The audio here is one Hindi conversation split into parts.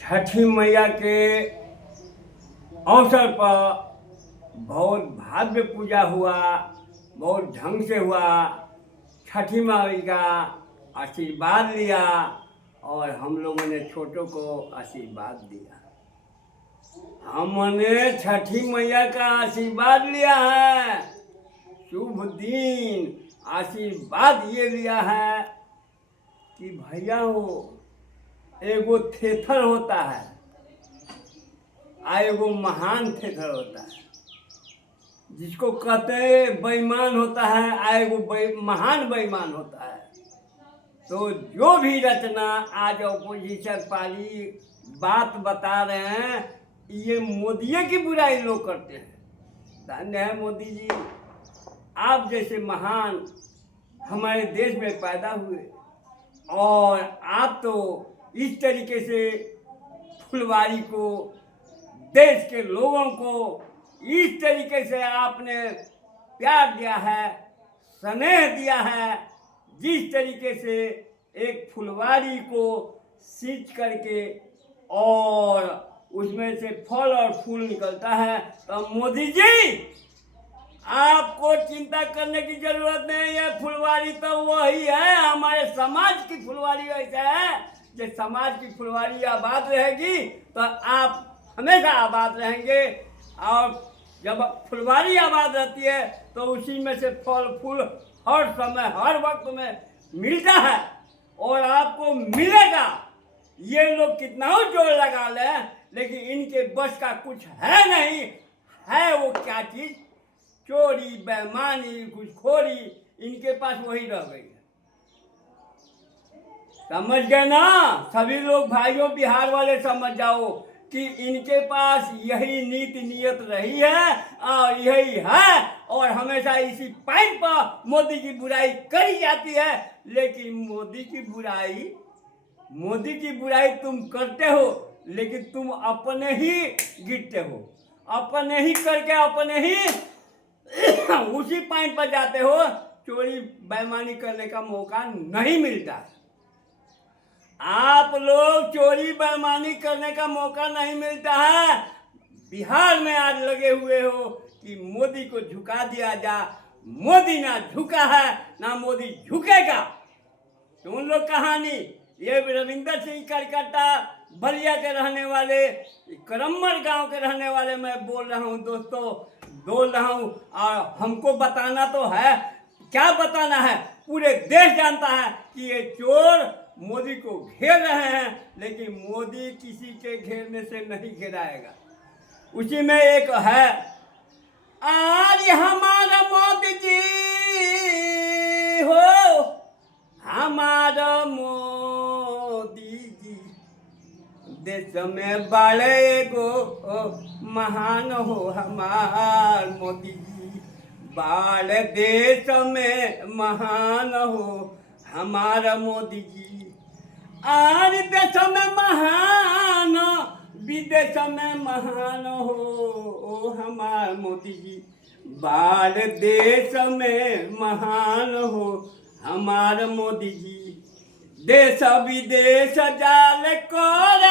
छठी मैया के अवसर पर बहुत भव्य पूजा हुआ, बहुत ढंग से हुआ। छठी माई का आशीर्वाद लिया और हम लोगों ने छोटों को आशीर्वाद दिया। हमने छठी मैया का आशीर्वाद लिया है। शुभ दिन आशीर्वाद ये लिया है कि भैया हो एगो थेथर होता है आ एगो महान थेथर होता है, जिसको कहते हैं बेईमान होता है आ एगो महान बेईमान होता है। तो जो भी रचना आज अपोजिशन पार्टी बात बता रहे हैं, ये मोदी की बुराई लोग करते हैं। धन्य है मोदी जी, आप जैसे महान हमारे देश में पैदा हुए और आप तो इस तरीके से फुलवारी को, देश के लोगों को इस तरीके से आपने प्यार दिया है, स्नेह दिया है। जिस तरीके से एक फुलवारी को सींच करके और उसमें से फल और फूल निकलता है, तो मोदी जी आपको चिंता करने की जरूरत नहीं है। फुलवारी तो वही है, हमारे समाज की फुलवारी ऐसा है। जब समाज की फुलवारी आबाद रहेगी तो आप हमेशा आबाद रहेंगे, और जब फुलवारी आबाद रहती है तो उसी में से फल फूल हर समय हर वक्त में मिलता है और आपको मिलेगा। ये लोग कितना जोर लगा लें, लेकिन इनके बस का कुछ है नहीं। है वो क्या चीज? चोरी, बेईमानी, घूसखोरी, इनके पास वही रह गई है। समझ गए ना सभी लोग? भाइयों बिहार वाले समझ जाओ कि इनके पास यही नीति नियत रही है और यही है, और हमेशा इसी पॉइंट पर मोदी की बुराई करी जाती है। लेकिन मोदी की बुराई तुम करते हो, लेकिन तुम अपने ही गिरते हो, अपने ही करके अपने ही उसी पॉइंट पर जाते हो। चोरी बेईमानी करने का मौका नहीं मिलता। आप लोग चोरी बेईमानी करने का मौका नहीं मिलता है। बिहार में आज लगे हुए हो कि मोदी को झुका दिया जा। मोदी ना झुका है ना मोदी झुकेगा। सुन लो कहानी। ये रविंदर सिंह करकट्टा बलिया के रहने वाले, करम्मर गांव के रहने वाले मैं बोल रहा हूँ दोस्तों, बोल रहा हूँ। और हमको बताना तो है, क्या बताना है, पूरे देश जानता है कि ये चोर मोदी को घेर रहे हैं, लेकिन मोदी किसी के घेरने से नहीं घेराएगा। उसी में एक है, आज हमारा मोदी जी हो, हमारा मोदी जी देश में बड़े गो महान हो। हमार मोदी जी बाल देश में महान हो। हमारा मोदी जी आज देश में महान, विदेश में महान हो। हमार मोदी जी बाल देश में महान हो। हमार मोदी जी देश विदेश जाल कर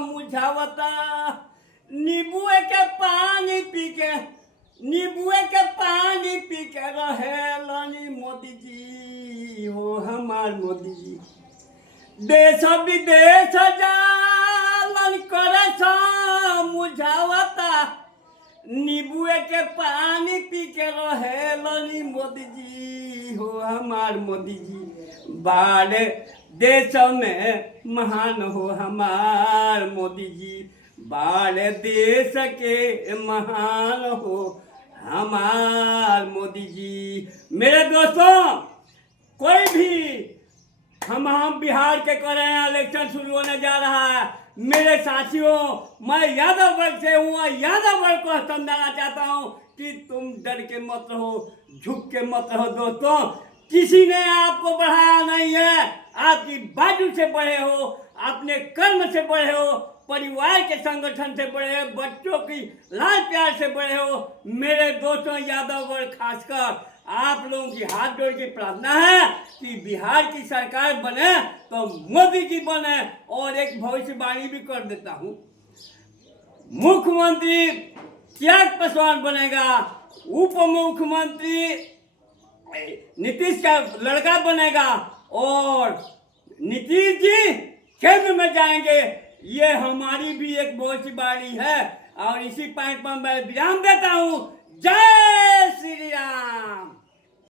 मुझावता, नींबुए के पानी पी के रहे मोदी जी हो। हमार मोदी जी देश विदेश जालन कर मुझावता, नींबुए के पानी पी के रहे मोदी जी हो। हमार मोदी जी बाल देश में महान हो। हमार मोदी जी बाल देश के महान हो। हमार मोदी जी। मेरे दोस्तों, कोई भी हम बिहार के कर रहे हैं, इलेक्शन शुरू होने जा रहा है। मेरे साथियों, मैं यादव वर्ग से हूँ। यादव वर्ग को समझाना चाहता हूँ कि तुम डर के मत रहो, झुक के मत रहो। दोस्तों, किसी ने आपको बढ़ाया नहीं है, आपकी बाजू से बढ़े हो, अपने कर्म से बढ़े हो, परिवार के संगठन से बढ़े हो, बच्चों की लाल प्यार से बढ़े हो। मेरे दोस्तों यादव वर्ग खासकर आप लोगों की हाथ जोड़ के प्रार्थना है कि बिहार की सरकार बने तो मोदी जी बने। और एक भविष्यवाणी भी कर देता हूँ, मुख्यमंत्री त्याग पासवान बनेगा, उप मुख्यमंत्री नीतीश का लड़का बनेगा और नीतीश जी केंद्र में जाएंगे। ये हमारी भी एक भविष्यवाणी है। और इसी पॉइंट पर मैं विराम देता हूँ। जय श्री राम।